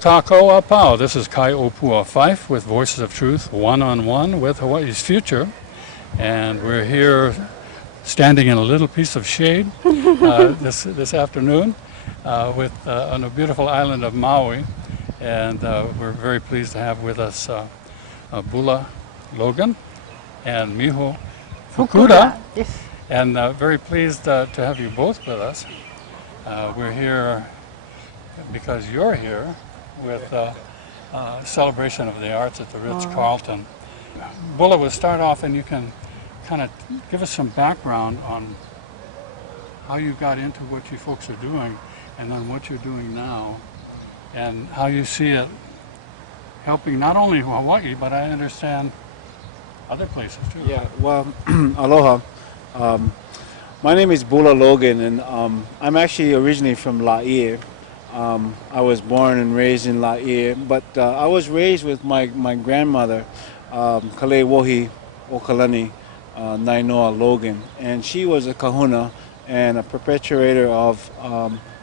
Kako Apau. This is Kai Opua Fife with Voices of Truth, one-on-one with Hawaii's future. And we're here standing in a little piece of shade this afternoon on the beautiful island of Maui. And we're very pleased to have with us Bula Logan and Miho Fukuda. Yes. And very pleased to have you both with us. We're here because you're here with celebration of the arts at the Ritz-Carlton. Bula, we'll start off and you can kind of give us some background on how you got into what you folks are doing and then what you're doing now and how you see it helping not only Hawaii, but I understand other places too. Yeah, well, aloha. My name is Bula Logan, and I'm actually originally from Laie. I was born and raised in Laie, but I was raised with my grandmother, Kale Wohi Okalani Nainoa Logan, and she was a kahuna and a perpetuator of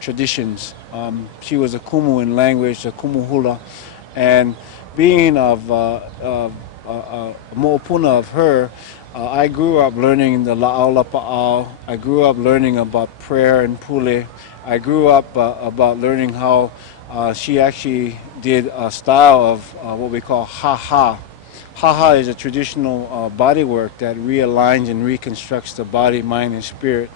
traditions. She was a kumu in language, a kumu hula, and being of mo'opuna of her, I grew up learning the la'au lapa'au. I grew up learning about prayer and pule. I grew up about learning how she actually did a style of what we call ha-ha. Ha-ha is a traditional body work that realigns and reconstructs the body, mind, and spirit.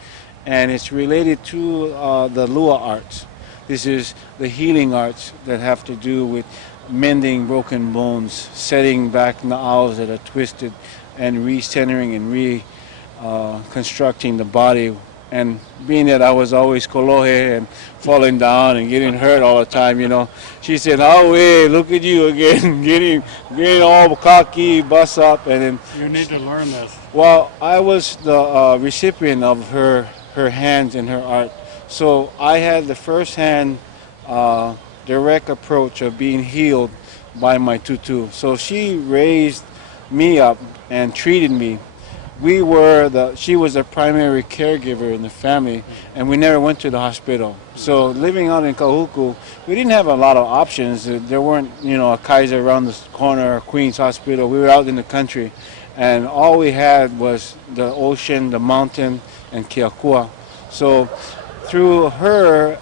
And it's related to the lua arts. This is the healing arts that have to do with mending broken bones, setting back na'aus that are twisted, and recentering and reconstructing the body. And being that I was always kolohe and falling down and getting hurt all the time, you know, she said, "Oh, hey, look at you again, getting all cocky, bust up." And then you need to learn this. Well, I was the recipient of her hands and her art, so I had the first-hand direct approach of being healed by my tutu. So she raised me up and treated me. She was the primary caregiver in the family, and we never went to the hospital. So living out in Kahuku, we didn't have a lot of options. There weren't, a Kaiser around the corner or Queens Hospital. We were out in the country, and all we had was the ocean, the mountain, and Keakua. So through her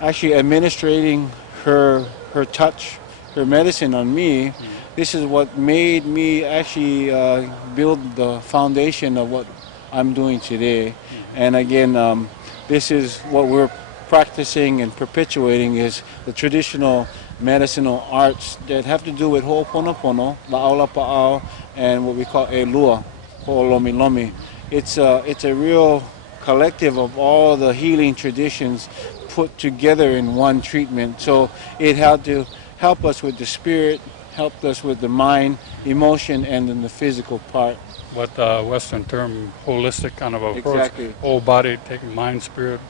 actually administrating her touch, her medicine on me, this is what made me actually build the foundation of what I'm doing today. And again, this is what we're practicing and perpetuating is the traditional medicinal arts that have to do with ho'oponopono, la'au lapa'au, and what we call elua, ho'olomilomi. It's a real collective of all the healing traditions put together in one treatment. So it had to help us with the spirit, helped us with the mind, emotion, and then the physical part. What Western term, holistic kind of approach. Exactly. Whole body, taking mind, spirit,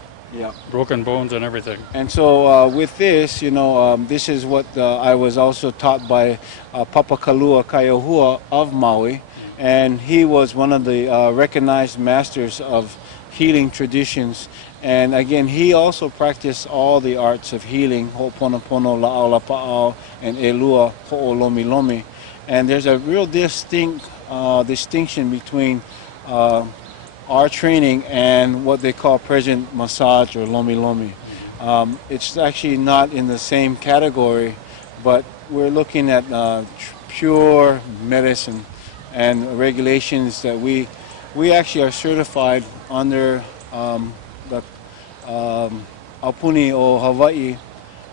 broken bones, and everything. And so with this, this is what I was also taught by Papa Kalua Kaiohua of Maui, and he was one of the recognized masters of healing traditions. And again, he also practiced all the arts of healing, ho'oponopono, la'au lapa'au, and elua, ho'olomilomi. And there's a real distinction between our training and what they call present massage or lomi. It's actually not in the same category, but we're looking at pure medicine and regulations that we actually are certified under the Aupuni o Hawaii,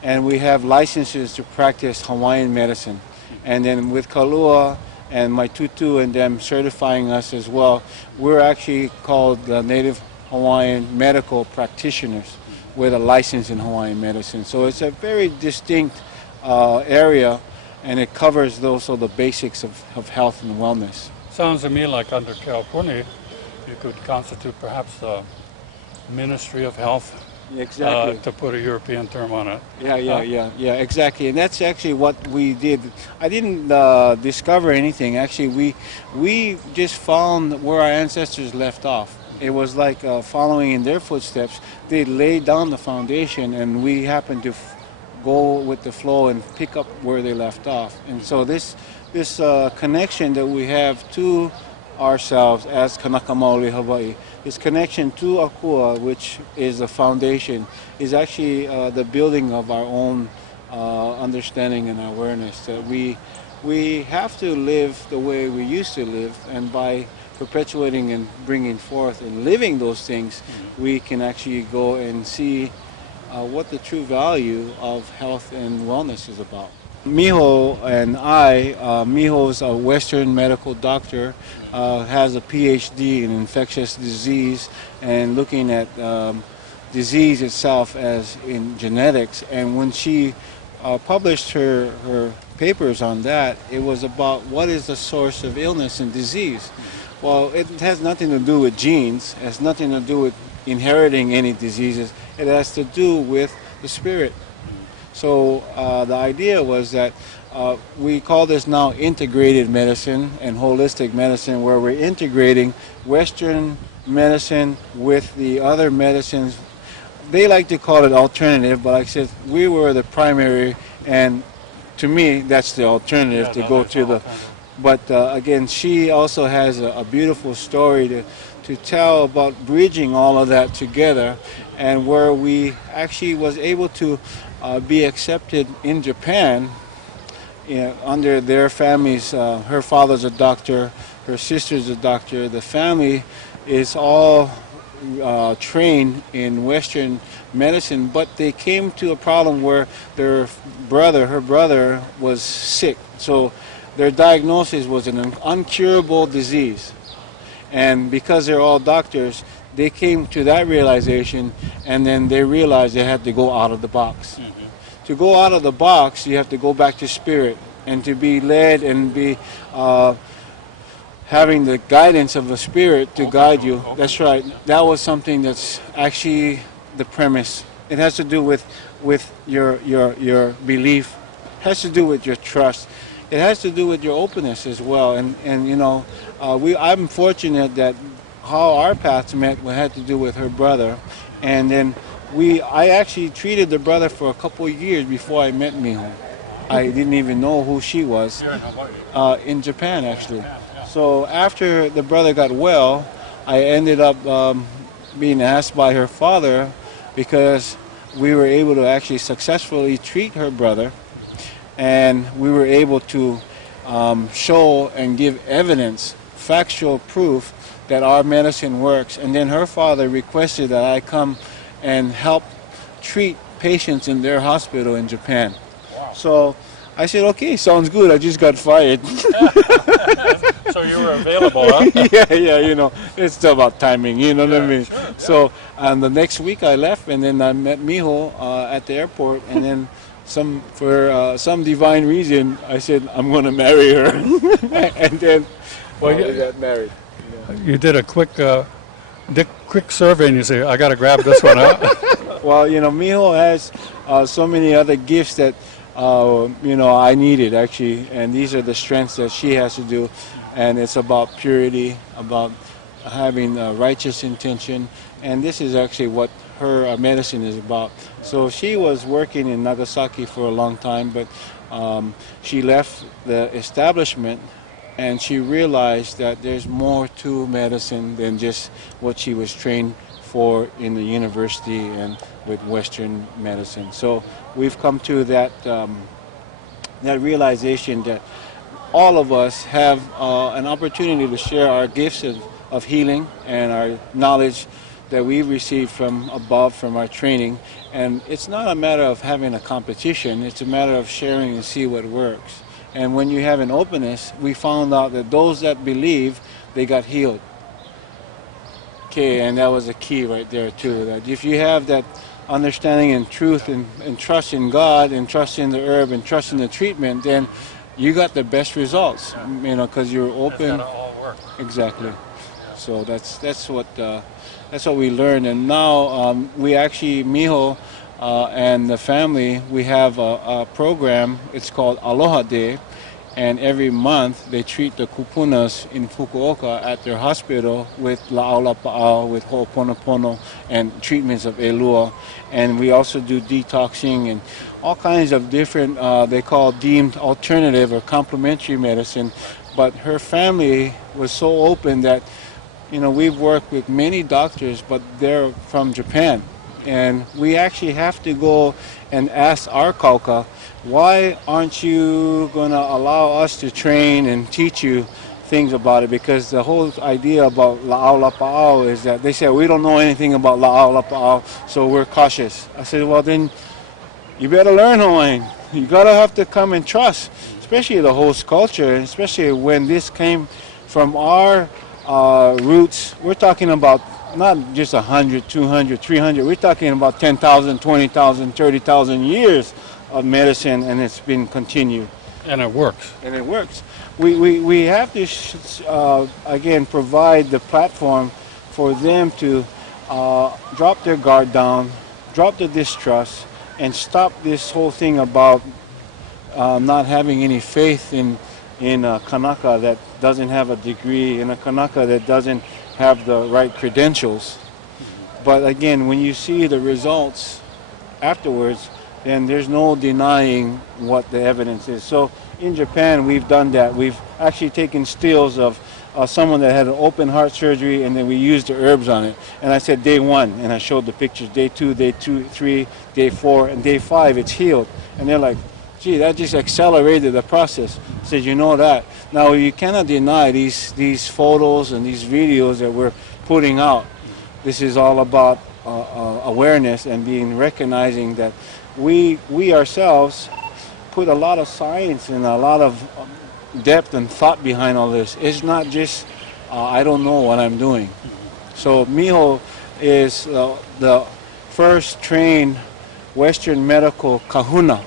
and we have licenses to practice Hawaiian medicine. And then with Kalua and my tutu and them certifying us as well, we're actually called the Native Hawaiian medical practitioners with a license in Hawaiian medicine. So it's a very distinct area, and it covers also the basics of health and wellness. Sounds to me like under Keapuni, you could constitute perhaps the Ministry of Health, exactly, to put a European term on it. Yeah, exactly. And that's actually what we did. I didn't discover anything. Actually, we just found where our ancestors left off. It was like following in their footsteps. They laid down the foundation, and we happened to go with the flow and pick up where they left off. And so this connection that we have to ourselves as Kanaka Maoli Hawaii, this connection to Akua, which is the foundation, is actually the building of our own understanding and awareness that we have to live the way we used to live, and by perpetuating and bringing forth and living those things, we can actually go and see what the true value of health and wellness is about. Miho and Miho's a Western medical doctor, has a PhD in infectious disease and looking at disease itself as in genetics. And when she published her papers on that, it was about what is the source of illness and disease. Well, it has nothing to do with genes, it has nothing to do with inheriting any diseases, it has to do with the spirit. So the idea was that we call this now integrated medicine and holistic medicine, where we're integrating Western medicine with the other medicines. They like to call it alternative, but like I said, we were the primary, and to me, that's the alternative to go to the. But again, she also has a beautiful story to tell about bridging all of that together, and where we actually was able to be accepted in Japan, under their families. Her father's a doctor, her sister's a doctor. The family is all trained in Western medicine, but they came to a problem where her brother was sick. So their diagnosis was an uncurable disease. And because they're all doctors, they came to that realization, and then they realized they had to go out of the box. To go out of the box, you have to go back to spirit, and to be led and be having the guidance of the spirit to guide you. That's right. That was something that's actually the premise. It has to do with your belief. It has to do with your trust. It has to do with your openness as well. And you know, I'm fortunate that how our paths met had to do with her brother, and then I actually treated the brother for a couple of years before I met Miho. I didn't even know who she was. Here in Hawaii. In Japan, actually. So after the brother got well, I ended up being asked by her father, because we were able to actually successfully treat her brother, and we were able to show and give evidence, factual proof that our medicine works. And then her father requested that I come and help treat patients in their hospital in Japan. Wow. So I said, okay, sounds good. I just got fired. So you were available, huh? yeah, you know, it's still about timing, you know what I mean? Sure, yeah. So the next week I left, and then I met Miho at the airport, and then for some divine reason, I said, I'm going to marry her. And then we got married. You did a quick survey, and you say, I got to grab this one out. Well, you know, Miho has so many other gifts that, you know, I needed, actually. And these are the strengths that she has to do. And it's about purity, about having righteous intention. And this is actually what her medicine is about. So she was working in Nagasaki for a long time, but she left the establishment, and she realized that there's more to medicine than just what she was trained for in the university and with Western medicine. So we've come to that realization that all of us have an opportunity to share our gifts of healing and our knowledge that we received from above, from our training. And it's not a matter of having a competition, it's a matter of sharing and see what works. And when you have an openness, we found out that those that believe, they got healed. Okay, and that was a key right there too, that if you have that understanding and truth and trust in God and trust in the herb and trust in the treatment, then you got the best results, you know, because you're open. That's gotta all work. Exactly. So that's what we learned. And now we actually, Miho and the family, we have a program. It's called Aloha Day, And every month they treat the kupunas in Fukuoka at their hospital with la'aulapa'au, with ho'oponopono, and treatments of elua. And we also do detoxing and all kinds of different, they call deemed alternative or complementary medicine. But her family was so open that, we've worked with many doctors, but they're from Japan. And we actually have to go and ask our kauka, why aren't you going to allow us to train and teach you things about it? Because the whole idea about la'aulapa'au is that they say, we don't know anything about la'aulapa'au, so we're cautious. I said, well, then you better learn Hawaiian. You gotta have to come and trust, especially the host culture, and especially when this came from our roots. We're talking about not just 100, 200, 300. We're talking about 10,000, 20,000, 30,000 years of medicine, and it's been continued. And it works. And it works. We have to, again, provide the platform for them to drop their guard down, drop the distrust, and stop this whole thing about not having any faith in a Kanaka that doesn't have a degree, in a Kanaka that doesn't have the right credentials. But again, when you see the results afterwards, then there's no denying what the evidence is. So in Japan, we've done that. We've actually taken stills of someone that had an open heart surgery, and then we used the herbs on it. And I said day 1, and I showed the pictures. Day 2, day 3, day 4, and day 5, it's healed. And they're like, gee, that just accelerated the process. I said, you know that. Now, you cannot deny these photos and these videos that we're putting out. This is all about awareness and recognizing that we ourselves put a lot of science and a lot of depth and thought behind all this. It's not just, I don't know what I'm doing. So Miho is the first trained Western medical kahuna,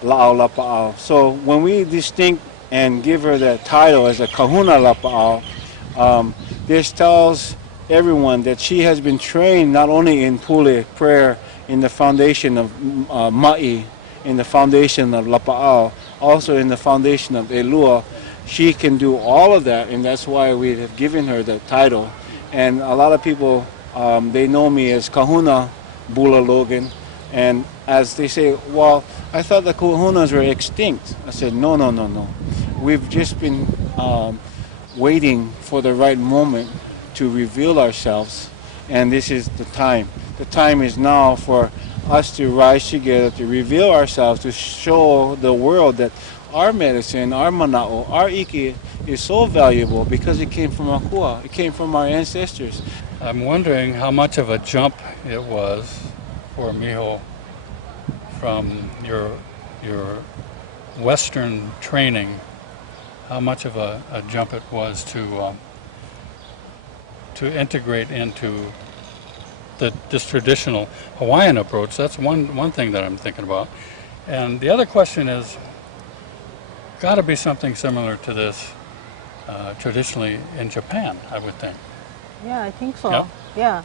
la'aulapa'au. So when we distinct and give her that title as a kahuna lapa'au, this tells everyone that she has been trained not only in pule, prayer, in the foundation of ma'i, in the foundation of lapa'au, also in the foundation of elua. She can do all of that, and that's why we have given her that title. And a lot of people, they know me as Kahuna Bula Logan, and as they say, well, I thought the kahunas were extinct. I said, no. We've just been waiting for the right moment to reveal ourselves, and this is the time. The time is now for us to rise together, to reveal ourselves, to show the world that our medicine, our mana'o, our iki is so valuable because it came from Akua. It came from our ancestors. I'm wondering how much of a jump it was for Miho from your Western training, how much of a jump it was to integrate into this traditional Hawaiian approach. That's one thing that I'm thinking about. And the other question is, got to be something similar to this traditionally in Japan, I would think. Yeah, I think so. Yeah.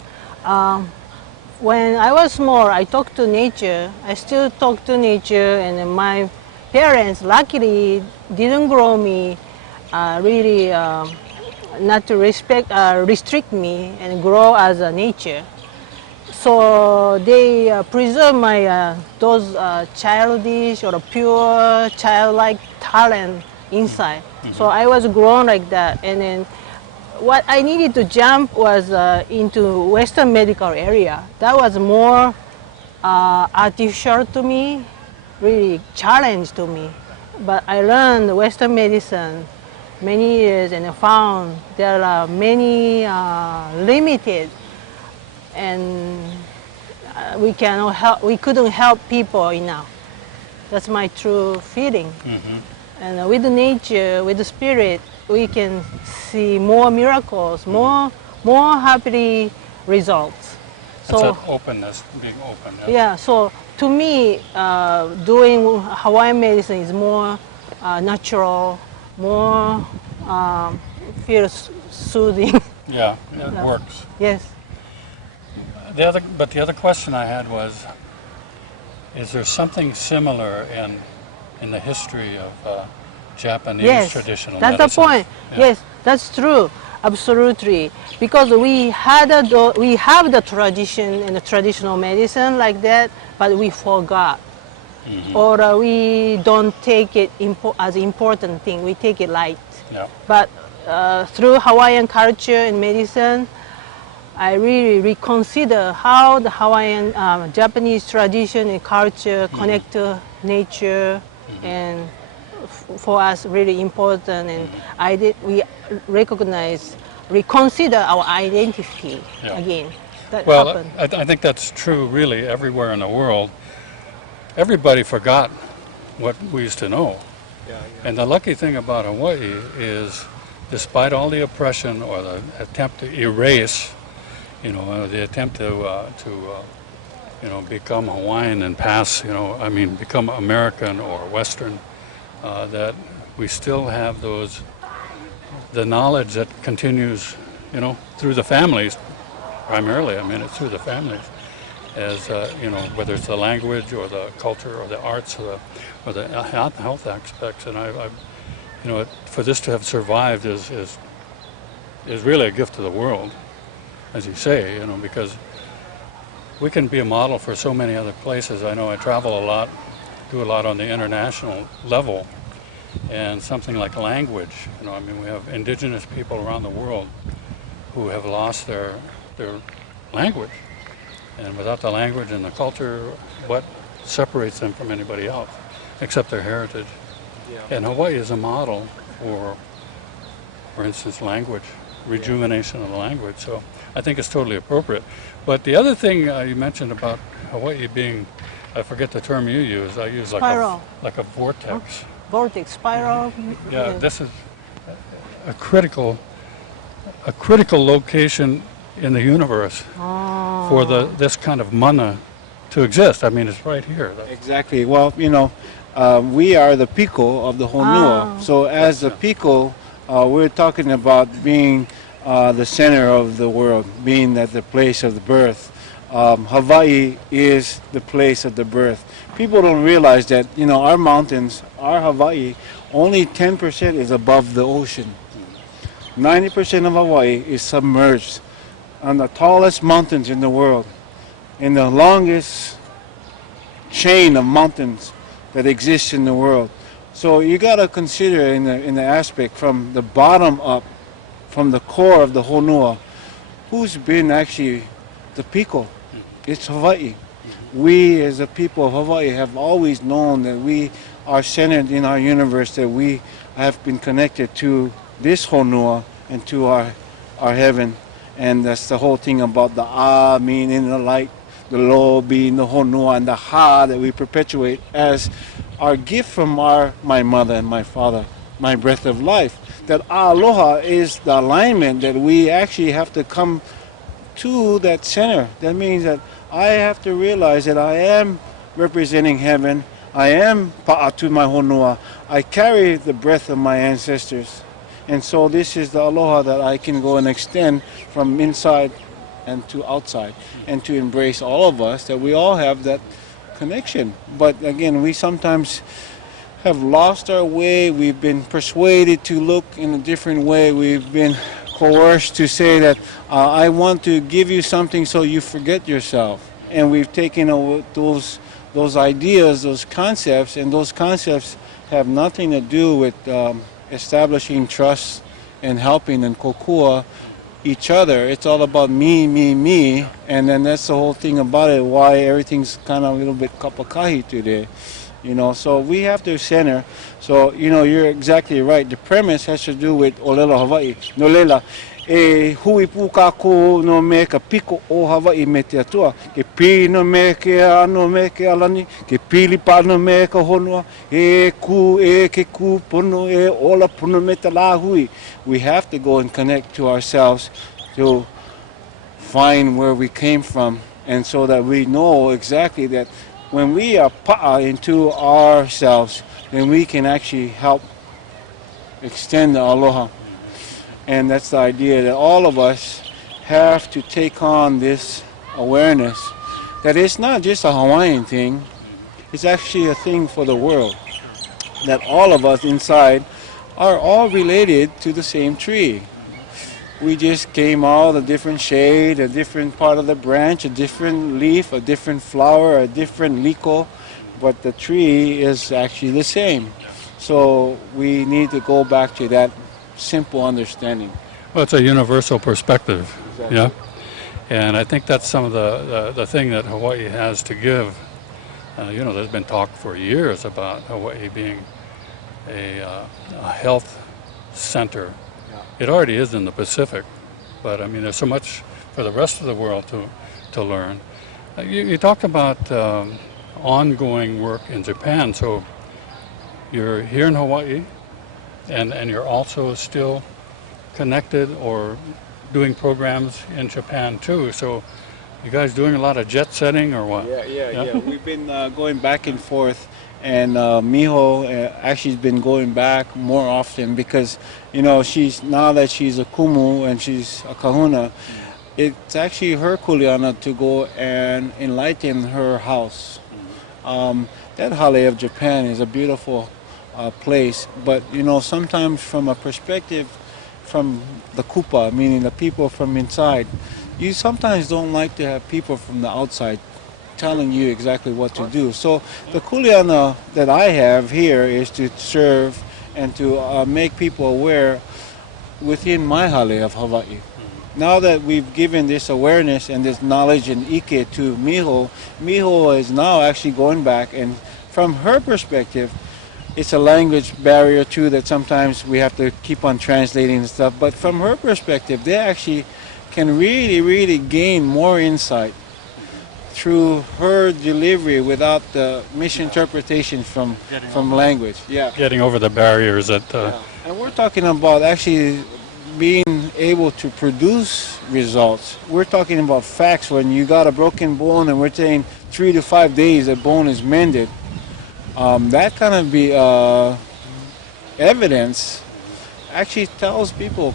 When I was small, I talked to nature. I still talk to nature, and my parents luckily didn't grow me really not to restrict me and grow as a nature. So they preserve my those childish or pure childlike talent inside. Mm-hmm. So I was grown like that, and then what I needed to jump was into Western medical area. That was more artificial to me, really challenge to me. But I learned Western medicine many years, and I found there are many limited, and we couldn't help people enough. That's my true feeling. Mm-hmm. And with the nature, with the spirit, we can see more miracles, more happy results. That's that openness, being open. Yeah. So to me, doing Hawaiian medicine is more natural, more feels soothing. Yeah, it works. Yes. The other question I had was, is there something similar in the history of Japanese Yes, traditional that's medicine. the point. Yeah. Yes, that's true. Absolutely. Because we have the tradition and the traditional medicine like that, but we forgot. Or we don't take it as important thing. We take it light. Yeah. But through Hawaiian culture and medicine, I really reconsider how the Hawaiian Japanese tradition and culture connect to nature, and for us really important. And we recognize, reconsider our identity Yeah. again. That Well, happened. I think that's true really everywhere in the world. Everybody forgot what we used to know. And the lucky thing about Hawaii is, despite all the oppression or the attempt to erase, the attempt to become Hawaiian and pass, become American or Western, that we still have the knowledge that continues, through the families primarily. I mean, it's through the families, as whether it's the language or the culture or the arts or the health aspects. And for this to have survived is really a gift to the world, as you say, because we can be a model for so many other places. I know I travel a lot, do a lot on the international level, and something like language. We have indigenous people around the world who have lost their language. And without the language and the culture, what separates them from anybody else, except their heritage? And Hawaii is a model for instance, language, rejuvenation of the language. So I think it's totally appropriate. But the other thing you mentioned about Hawaii being, I forget the term you use. I use Spiral. like a vortex. Vortex, spiral. Yeah, this is a critical location in the universe for this kind of mana to exist. I mean, it's right here. Exactly. Well, we are the piko of the Honua. So as the piko, we're talking about being the center of the world, being at the place of the birth. Hawaii is the place of the birth. People don't realize that, our mountains, our Hawaii, only 10% is above the ocean. 90% of Hawaii is submerged on the tallest mountains in the world, in the longest chain of mountains that exists in the world. So you got to consider in the aspect from the bottom up, from the core of the Honua, who's been actually the piko. It's Hawaii. We as a people of Hawaii have always known that we are centered in our universe, that we have been connected to this Honua and to our heaven. And that's the whole thing about the A meaning the light, the Lo being the Honua, and the Ha that we perpetuate as our gift from my mother and my father, my breath of life. That Aloha is the alignment that we actually have to come to that center. That means that I have to realize that I am representing heaven. I am Pa'atu my Honua. I carry the breath of my ancestors. And so this is the aloha that I can go and extend from inside and to outside, and to embrace all of us, that we all have that connection. But again, we sometimes have lost our way. We've been persuaded to look in a different way. We've been coerced to say that I want to give you something so you forget yourself. And we've taken those ideas, those concepts, and those concepts have nothing to do with establishing trust and helping and kokua each other. It's all about me, and then that's the whole thing about it, why everything's kind of a little bit kapakahi today. So we have to center. So, you're exactly right. The premise has to do with Olelo Hawaii. Nolela, hui puka ko no me ka piko o Hawaii me te atua. Ke pi no me ke ano me ke alani. Ke pili pa no me ka honua. Ke ku pono ola pono me te la hui. We have to go and connect to ourselves to find where we came from, and so that we know exactly that when we are pa'a into ourselves, then we can actually help extend the aloha. And that's the idea that all of us have to take on this awareness that it's not just a Hawaiian thing, it's actually a thing for the world. that all of us inside are all related to the same tree. We just came out a different shade, a different part of the branch, a different leaf, a different flower, a different liko, but the tree is actually the same. So we need to go back to that simple understanding. Well, it's a universal perspective. Exactly. Yeah. And I think that's some of the thing that Hawaii has to give. There's been talk for years about Hawaii being a health center. It already is in the Pacific, but I mean, there's so much for the rest of the world to learn. You talked about ongoing work in Japan, so you're here in Hawaii, and you're also still connected or doing programs in Japan too. So you guys doing a lot of jet setting or what? Yeah. We've been going back and forth, and Miho actually has been going back more often because, she's now that she's a kumu and she's a kahuna, it's actually her kuleana to go and enlighten her house. That hale of Japan is a beautiful place, but sometimes from a perspective from the kupa, meaning the people from inside, you sometimes don't like to have people from the outside telling you exactly what to do. So the kuleana that I have here is to serve and to make people aware within my hale of Hawaii. Now that we've given this awareness and this knowledge and ike to Miho, Miho is now actually going back, and from her perspective, it's a language barrier too that sometimes we have to keep on translating and stuff. But from her perspective, they actually can really, really gain more insight through her delivery without the misinterpretation from language. Yeah. Getting over the barriers that. And we're talking about actually being able to produce results. We're talking about facts. When you got a broken bone and we're saying 3 to 5 days the bone is mended, that kind of evidence actually tells people,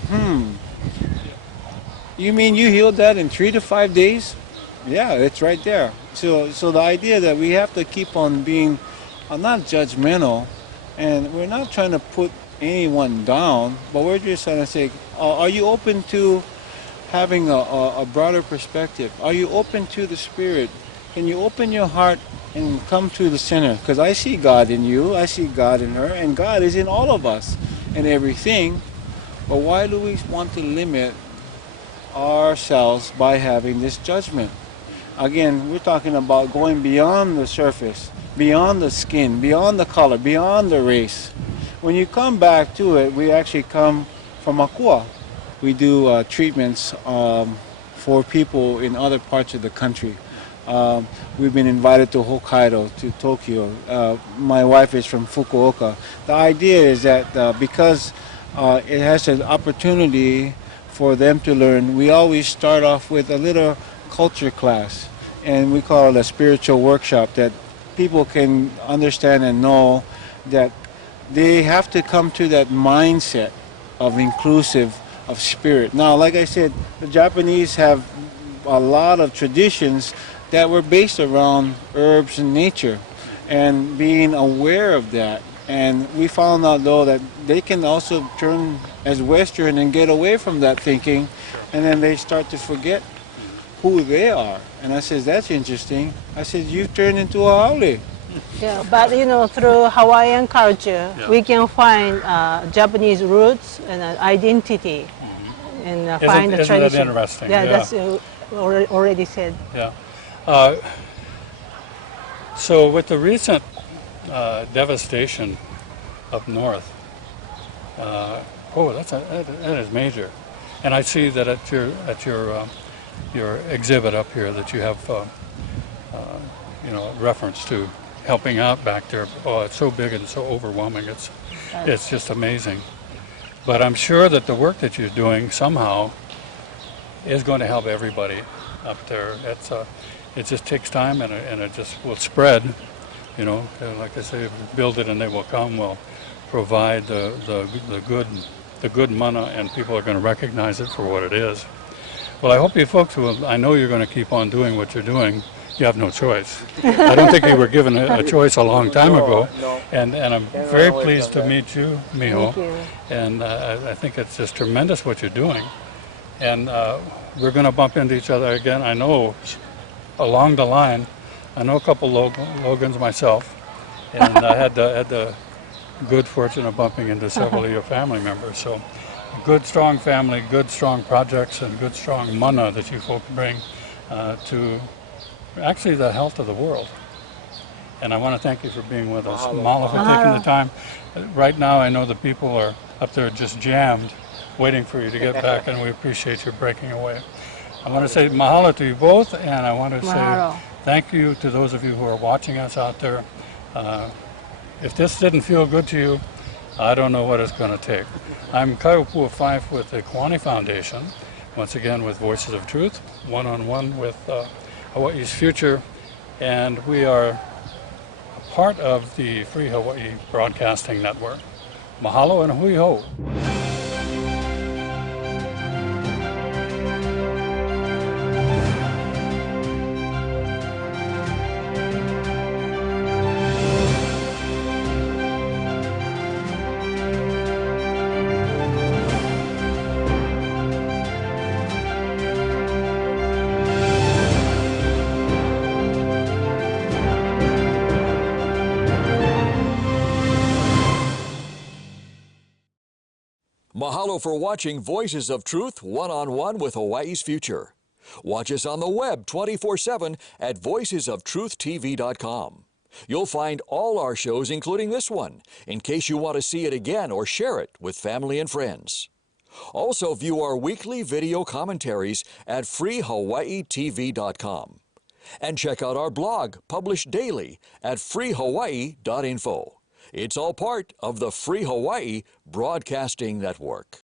you mean you healed that in 3 to 5 days? Yeah, it's right there. So the idea that we have to keep on being not judgmental, and we're not trying to put anyone down, but we're just trying to say, are you open to having a broader perspective? Are you open to the spirit? Can you open your heart and come to the center? Because I see God in you, I see God in her, and God is in all of us and everything. But why do we want to limit ourselves by having this judgment? Again, we're talking about going beyond the surface, beyond the skin, beyond the color, beyond the race. When you come back to it, we actually come from Akua. We do treatments for people in other parts of the country. We've been invited to Hokkaido, to Tokyo. My wife is from Fukuoka. The idea is that because it has an opportunity for them to learn, we always start off with a little culture class, and we call it a spiritual workshop, that people can understand and know that they have to come to that mindset of inclusive of spirit. Now, like I said, the Japanese have a lot of traditions that were based around herbs and nature, and being aware of that. And we found out though that they can also turn as Western and get away from that thinking, and then they start to forget who they are. And I said, that's interesting. I said, you've turned into a haole. Yeah, but through Hawaiian culture, we can find Japanese roots and identity, and find the isn't tradition. that interesting? Yeah, that's already said. Yeah. So with the recent devastation up north, that is major. And I see that at your exhibit up here that you have reference to helping out back there. Oh, it's so big and so overwhelming. It's just amazing. But I'm sure that the work that you're doing somehow is going to help everybody up there. It just takes time, and it just will spread. Like I say, build it and they will come. Will provide the good mana, and people are going to recognize it for what it is. Well, I hope you folks will. I know you're going to keep on doing what you're doing, you have no choice. I don't think you were given a choice a long time ago. And I'm very pleased to meet you, Miho. Thank you. And I think it's just tremendous what you're doing. And we're going to bump into each other again. I know along the line, I know a couple Logans myself, and I had the good fortune of bumping into several of your family members. So good, strong family, good, strong projects, and good, strong mana that you folk bring to actually the health of the world. And I want to thank you for being with us. Mahalo for taking the time. Right now, I know the people are up there just jammed, waiting for you to get back, and we appreciate your breaking away. I want to say mahalo to you both, and I want to Mahalo. say thank you to those of you who are watching us out there. If this didn't feel good to you, I don't know what it's going to take. I'm Kaiopua Fife with the Kiwane Foundation, once again with Voices of Truth, one-on-one with Hawaii's Future, and we are a part of the Free Hawaii Broadcasting Network. Mahalo and hui hou. Mahalo for watching Voices of Truth one-on-one with Hawaii's Future. Watch us on the web 24/7 at voicesoftruthtv.com. You'll find all our shows, including this one, in case you want to see it again or share it with family and friends. Also view our weekly video commentaries at freehawaiitv.com. And check out our blog, published daily, at freehawaii.info. It's all part of the Free Hawaii Broadcasting Network.